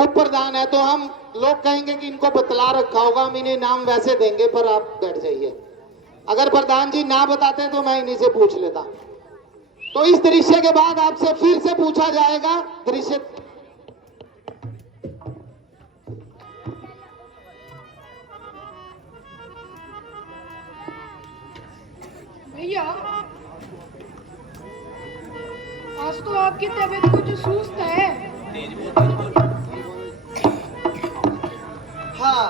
उप प्रधान है, तो हम लोग कहेंगे कि इनको बतला रखा होगा, हम इन्हें नाम वैसे देंगे, पर आप बैठ जाइए। अगर प्रधान जी ना बताते तो मैं इन्हीं से पूछ लेता। तो इस दृश्य के बाद आपसे फिर से पूछा जाएगा दृश्य। भैया, आज तो आपकी तबीयत कुछ सुस्त है। हाँ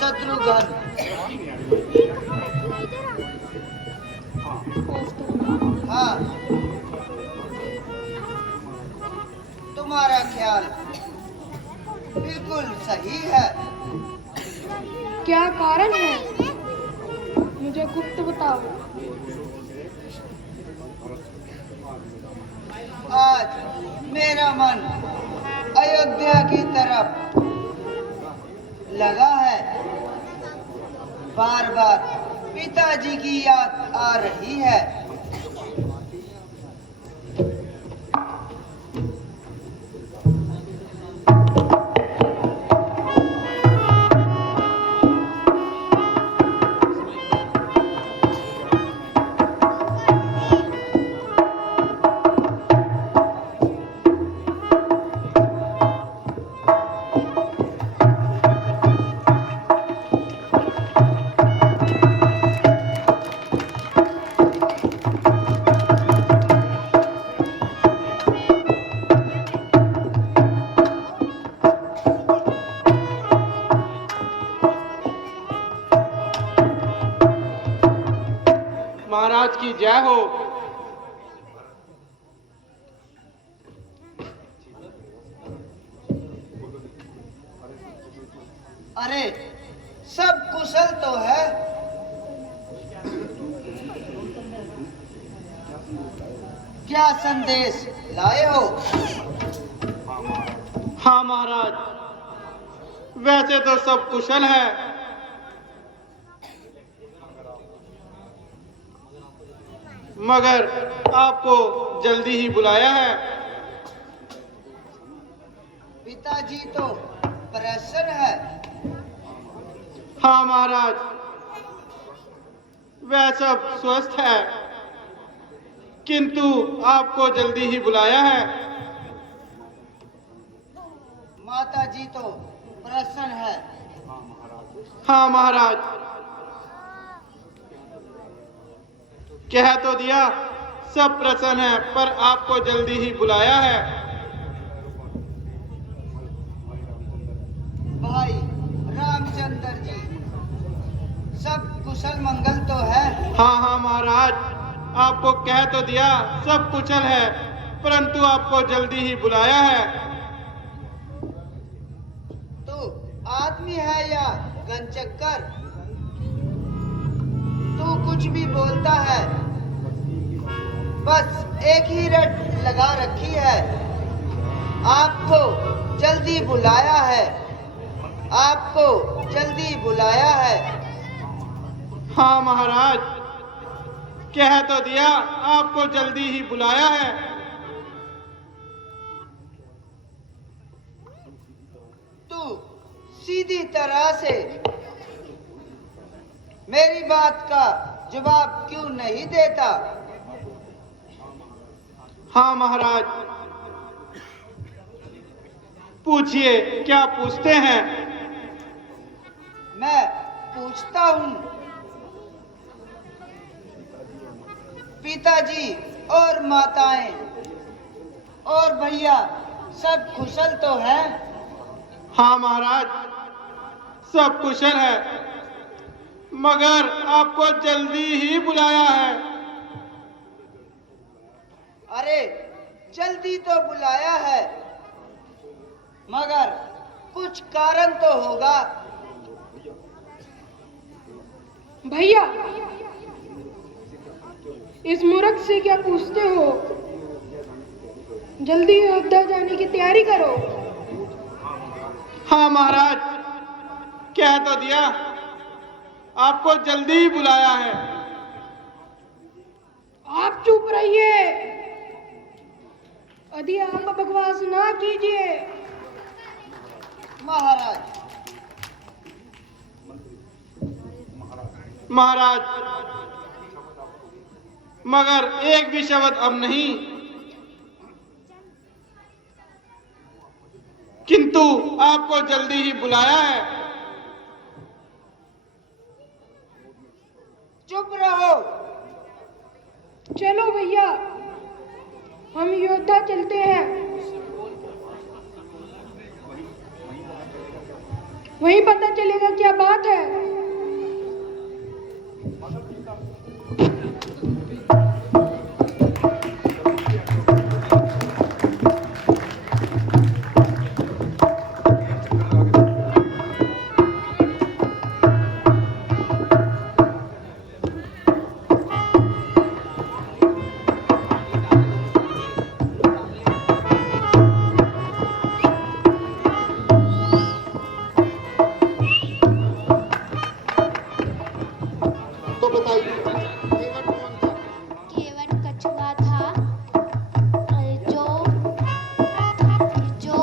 शत्रुघ्न, हाँ तुम्हारा ख्याल बिल्कुल सही है। क्या कारण है, मुझे गुप्त बताओ। आज मेरा मन अयोध्या की तरफ लगा है। बार बार पिताजी की याद आ रही है। महाराज की जय हो। अरे सब कुशल तो है। क्या संदेश लाए हो? हाँ महाराज, वैसे तो सब कुशल है, मगर आपको जल्दी ही बुलाया है। पिताजी तो प्रसन्न है। हाँ महाराज, वह सब स्वस्थ है, किंतु आपको जल्दी ही बुलाया है। माता जी तो प्रसन्न है। हाँ महाराज, कह तो दिया सब प्रसन्न है, पर आपको जल्दी ही बुलाया है। भाई रामचंद्र जी, सब कुशल मंगल तो है। हाँ हाँ महाराज, आपको कह तो दिया सब कुशल है, परंतु आपको जल्दी ही बुलाया है। तू आदमी है या गनचक्कर? तू कुछ भी बोलता है, बस एक ही रट लगा रखी है। आपको जल्दी बुलाया है, आपको जल्दी बुलाया है। हाँ महाराज, कह तो दिया आपको जल्दी ही बुलाया है। तू सीधी तरह से मेरी बात का जवाब क्यों नहीं देता? हाँ महाराज, पूछिए, क्या पूछते हैं? मैं पूछता हूँ, पिताजी और माताएं और भैया सब कुशल तो हैं? हाँ महाराज, सब कुशल है, मगर आपको जल्दी ही बुलाया है। अरे जल्दी तो बुलाया है, मगर कुछ कारण तो होगा। भैया, इस मूर्ख से क्या पूछते हो? जल्दी अयोध्या जाने की तैयारी करो। हाँ महाराज, कह तो दिया आपको जल्दी ही बुलाया है। आप चुप रहिए, अधिक बकवास ना कीजिए। महाराज, मगर एक भी शब्द अब नहीं, किंतु आपको जल्दी ही बुलाया है। चुप रहो। चलो भैया, हम योद्धा चलते हैं। वहीं पता चलेगा क्या बात है। तो बताइए केवट कौन था? केवट कछुआ था जो जो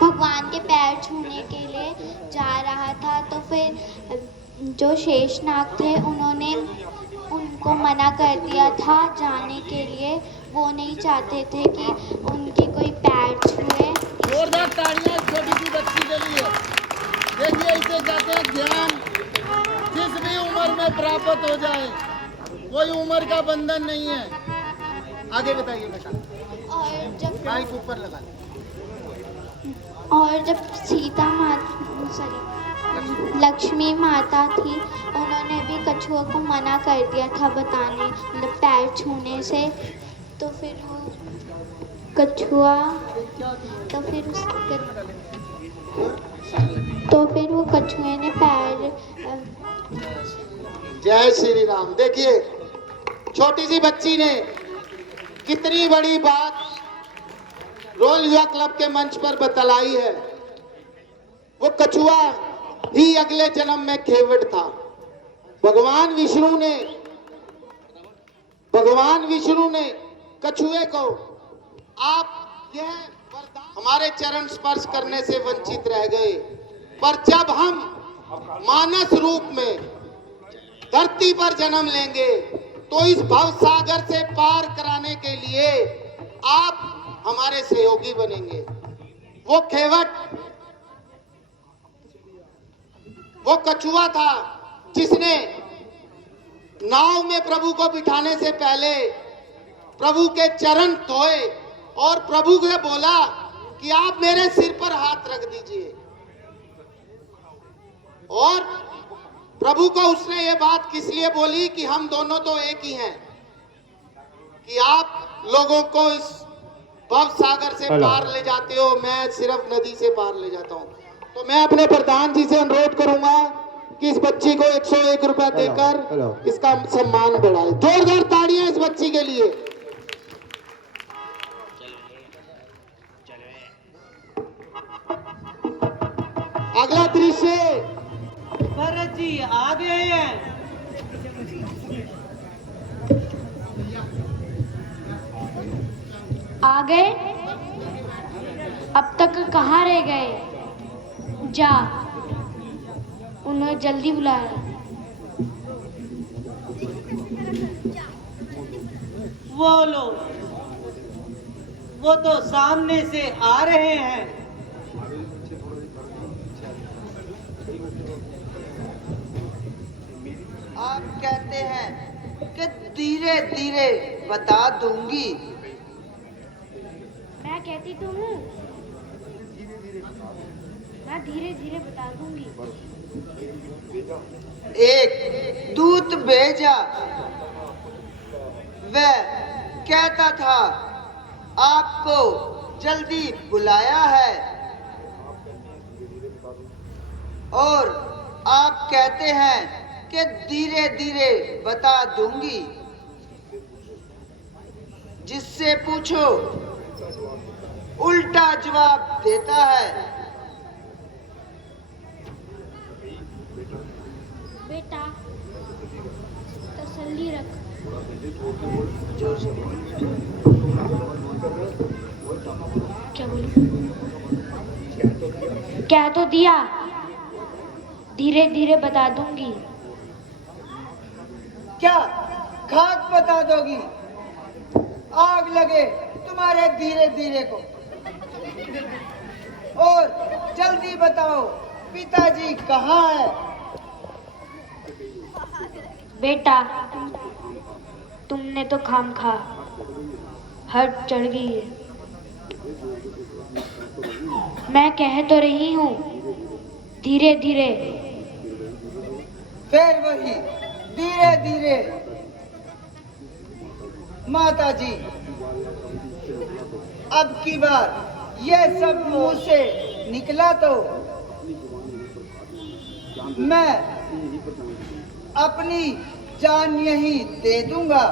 भगवान के पैर छूने के लिए जा रहा था। तो फिर जो शेषनाग थे उन्होंने उनको मना कर दिया था जाने के लिए। वो नहीं चाहते थे कि उनके कोई पैर छुए। जोरदार तालियां छोटी सी बच्ची के लिए। देखिए, इसे कहते हैं ज्ञान, जिस भी उम्र में प्राप्त हो जाए, कोई उम्र का बंधन नहीं है। आगे बताइए बेटा। और जब माइक ऊपर लगा। और जब सीता माता लक्ष्मी माता थी, उन्होंने भी कछुआ को मना कर दिया था बताने, मतलब पैर छूने से। तो फिर वो कछुआ तो फिर वो कछुए ने पैर जय श्री राम। देखिए, छोटी सी बच्ची ने कितनी बड़ी बात रोल युवा क्लब के मंच पर बतलाई है। वो कछुआ ही अगले जन्म में खेवट था। भगवान विष्णु ने कछुए को आप यह वरदान हमारे चरण स्पर्श करने से वंचित रह गए, पर जब हम मानस रूप में धरती पर जन्म लेंगे तो इस भव सागर से पार कराने के लिए आप हमारे सहयोगी बनेंगे। वो खेवट, वो कछुआ था जिसने नाव में प्रभु को बिठाने से पहले प्रभु के चरण धोए और प्रभु से बोला कि आप मेरे सिर पर हाथ रख दीजिए। और प्रभु को उसने ये बात किस लिए बोली कि हम दोनों तो एक ही हैं, कि आप लोगों को इस भव सागर से पार ले जाते हो, मैं सिर्फ नदी से पार ले जाता हूं। तो मैं अपने प्रधान जी से अनुरोध करूंगा कि इस बच्ची को 101 रुपया देकर इसका सम्मान बढ़ाए। जोरदार ताड़ियां इस बच्ची के लिए। अगला दृश्य, भरत जी आ गए हैं। आ गए? अब तक कहाँ रह गए? जा, उन्हें जल्दी बुलाया। वो लोग, वो तो सामने से आ रहे हैं। आप कहते हैं कि धीरे धीरे बता दूंगी। मैं कहती तो हूँ, मैं धीरे धीरे बता दूंगी। एक दूत भेजा, वह कहता था आपको जल्दी बुलाया है, और आप कहते हैं कि धीरे धीरे बता दूंगी। जिससे पूछो उल्टा जवाब देता है। बेटा, तसल्ली रख। क्या बोली? कह तो दिया, धीरे धीरे बता दूंगी। क्या खाक बता दोगी? आग लगे तुम्हारे धीरे धीरे को। और जल्दी बताओ पिताजी कहाँ है? बेटा, तुमने तो खामखा हद चढ़ गई है। मैं कह तो रही हूँ धीरे धीरे। फिर वही धीरे धीरे। माता जी, अब की बार ये सब मुंह से निकला तो मैं अपनी जान यहीं दे दूंगा।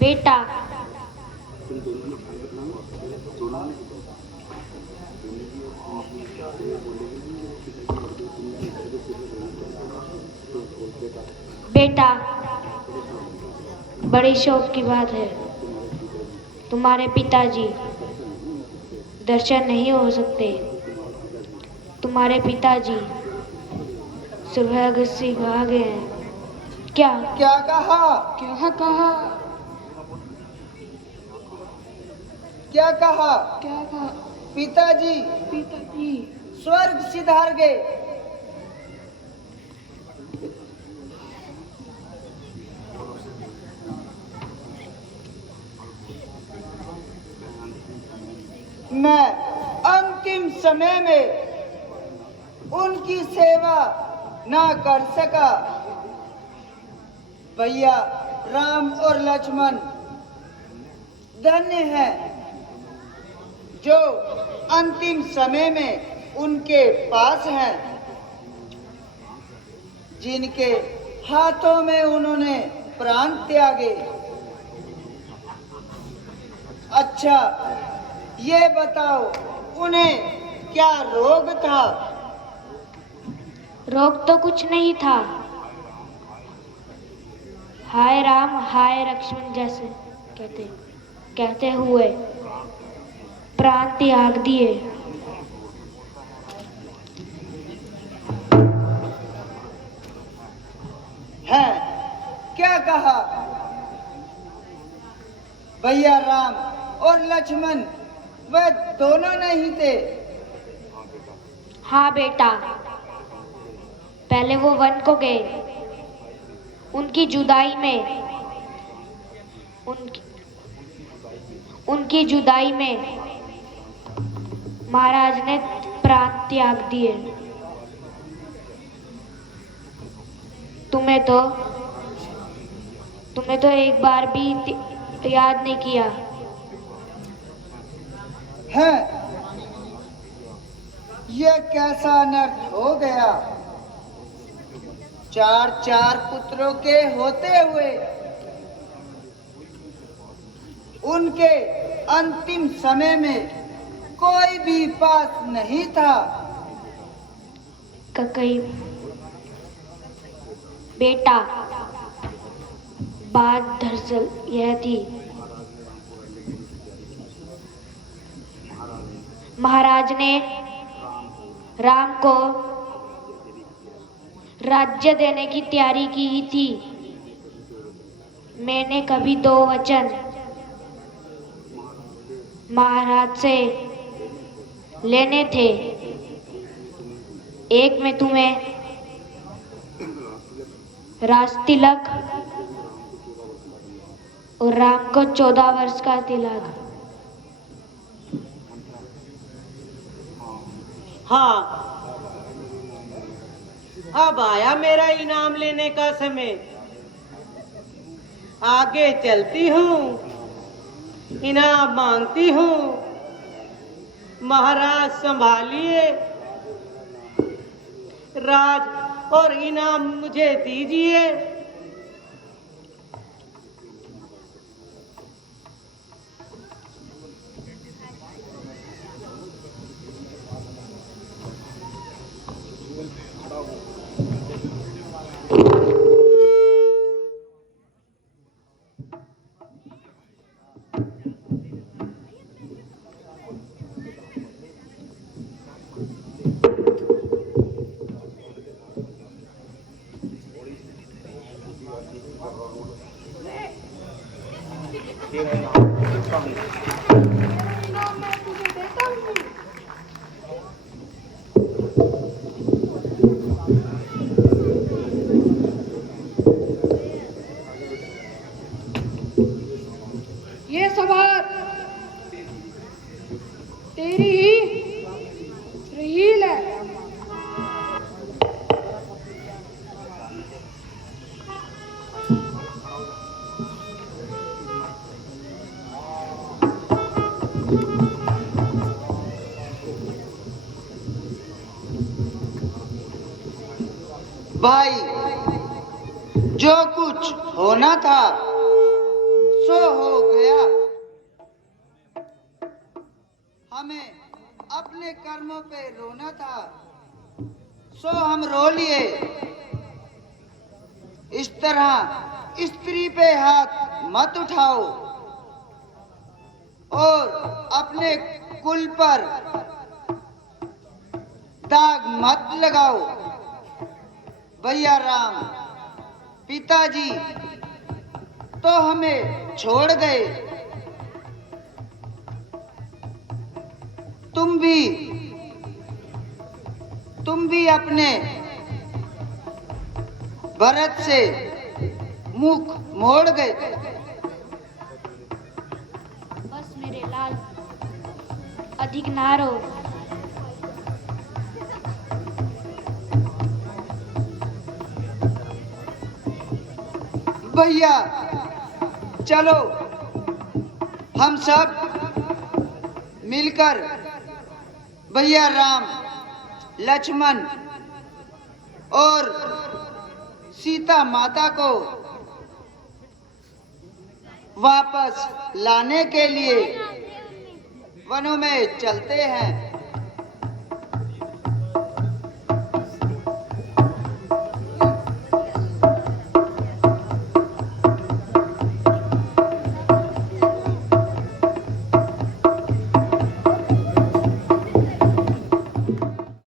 बेटा, बेटा, बड़े शौक की बात है, तुम्हारे पिताजी दर्शन नहीं हो सकते। तुम्हारे पिताजी स्वर्ग से भागे हैं। क्या क्या कहा? क्या कहा? क्या कहा? क्या कहा? पिताजी पिताजी स्वर्ग सिधार गए। मैं अंतिम समय में उनकी सेवा ना कर सका। भैया राम और लक्ष्मण धन्य है जो अंतिम समय में उनके पास हैं, जिनके हाथों में उन्होंने प्राण त्यागे। अच्छा, ये बताओ उन्हें क्या रोग था? रोग तो कुछ नहीं था। हाय राम हाय लक्ष्मण जैसे कहते हुए प्राण त्याग दिए। है क्या कहा? भैया राम और लक्ष्मण वे दोनों नहीं थे? हाँ बेटा, पहले वो वन को गए। उनकी जुदाई में उनकी जुदाई में महाराज ने प्राण त्याग दिए। तुम्हें तो एक बार भी याद नहीं किया। है ये कैसा अनर्थ हो गया? चार पुत्रों के होते हुए उनके अंतिम समय में कोई भी पास नहीं था। कई बेटा, बात दरअसल यह थी, महाराज ने राम को राज्य देने की तैयारी की ही थी। मैंने कभी 2 वचन महाराज से लेने थे। एक में तुम्हें राज तिलक और राम को 14 वर्ष का तिलक। हाँ, अब आया मेरा इनाम लेने का समय। आगे चलती हूँ, इनाम मांगती हूँ। महाराज संभालिए, राज और इनाम मुझे दीजिए। तेरी ही रील है। भाई, जो कुछ होना था सो हो गया। हमें अपने कर्मों पे रोना था सो हम रो लिए। इस तरह स्त्री पे हाथ मत उठाओ और अपने कुल पर दाग मत लगाओ। भैया राम पिताजी तो हमें छोड़ गए, तुम भी अपने भरत से मुख मोड़ गए। बस मेरे लाल, अधिक ना रो। भैया चलो हम सब मिलकर भैया राम, लक्ष्मण और सीता माता को वापस लाने के लिए वनों में चलते हैं।